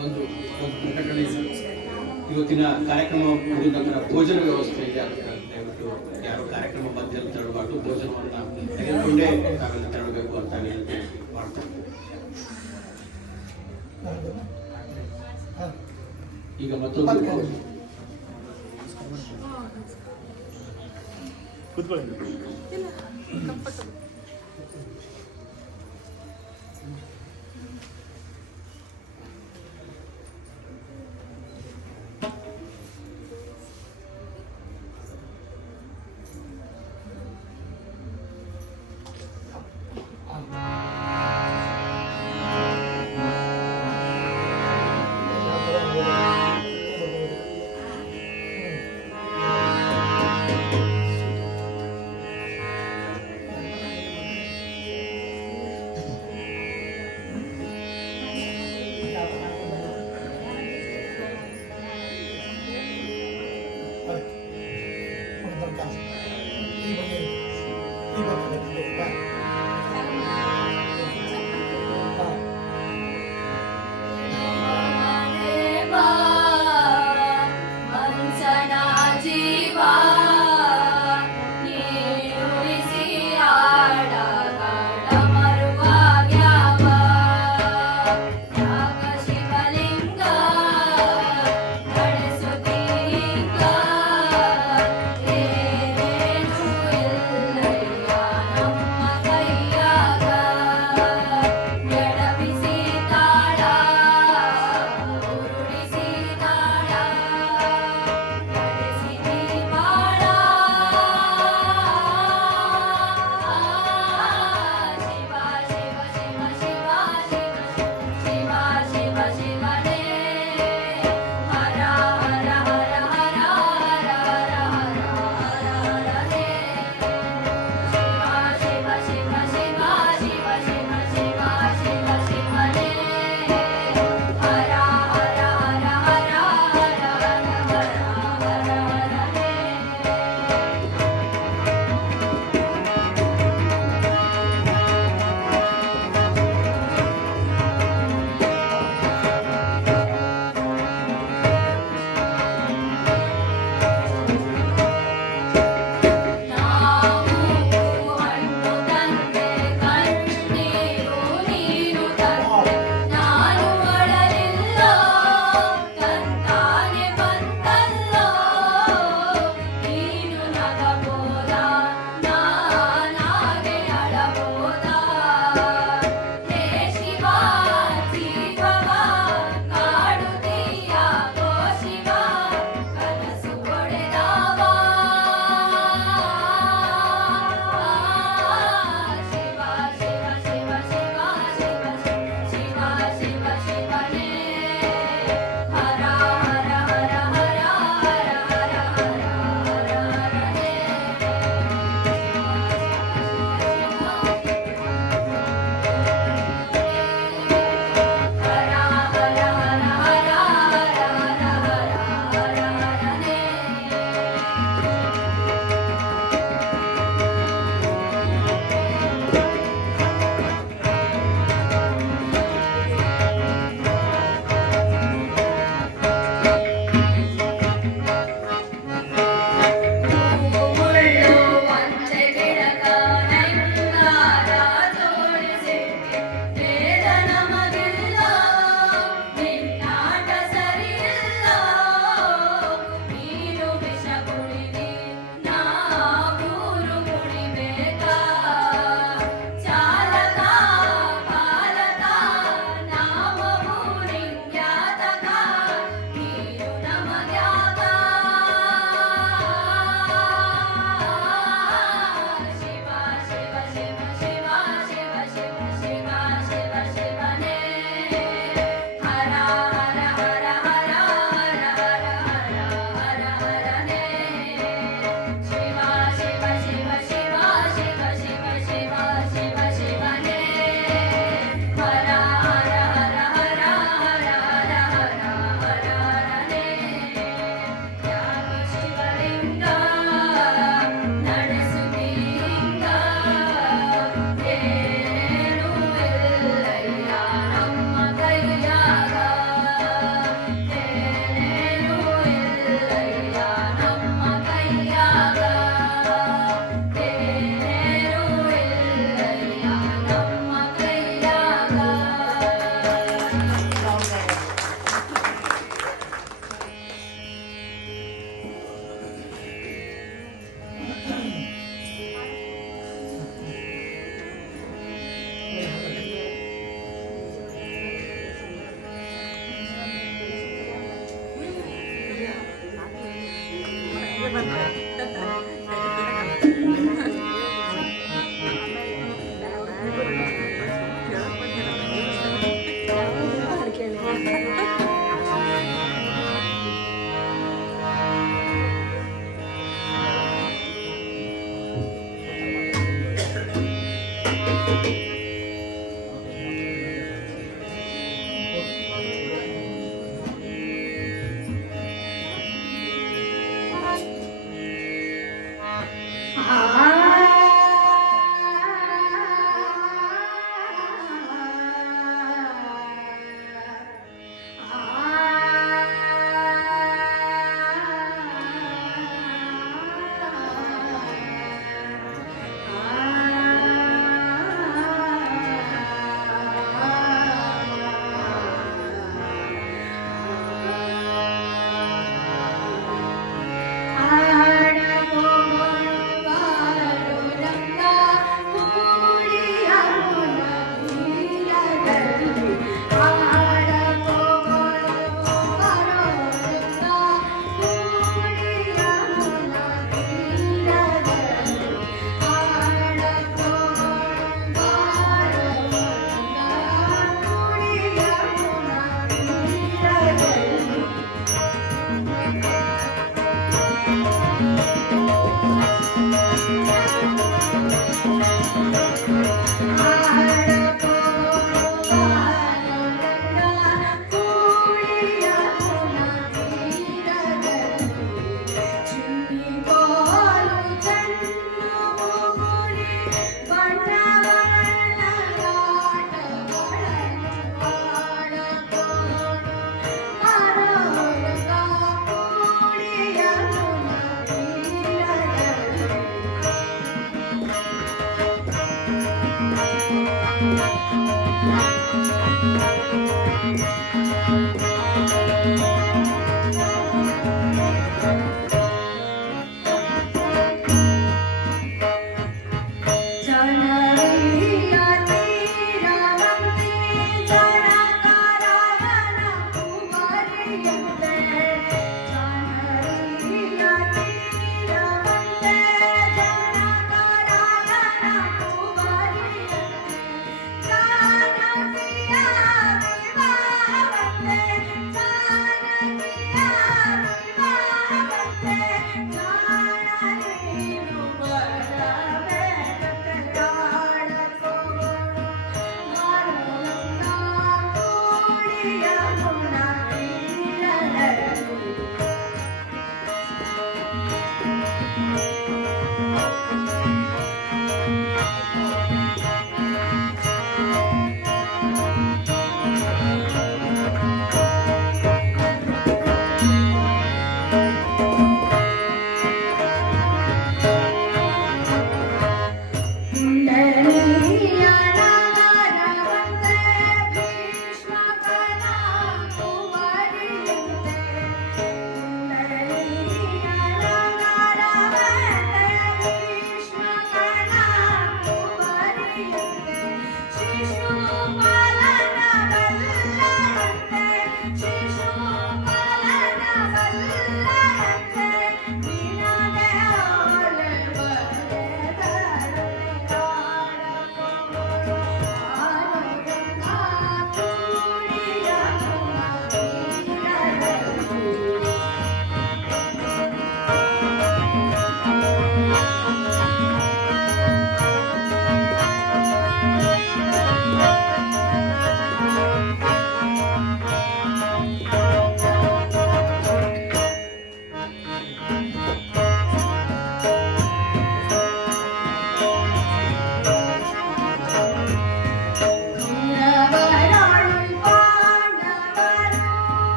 ಒಂದು ಒಂದು ಇವತ್ತಿನ ಕಾರ್ಯಕ್ರಮ ಮುಗಿದ ನಂತರ ಭೋಜನ ವ್ಯವಸ್ಥೆ ಇದೆ ಅದಕ್ಕೆ ದಯವಿಟ್ಟು ಯಾರು ಕಾರ್ಯಕ್ರಮ ಮಧ್ಯದಲ್ಲಿ ತೆರಳಬಾರ್ದು ಭೋಜನವನ್ನು ತೆಗೆದುಕೊಂಡೇ ತಾವೆಲ್ಲ ತೆರಳಬೇಕು ಅಂತ ಹೇಳಿ ಮಾಡ್ತಾರೆ ಈಗ ಮತ್ತೊಂದು ಕೂತ್ಕೊಳ್ಳಿ. 基本上都是一个礼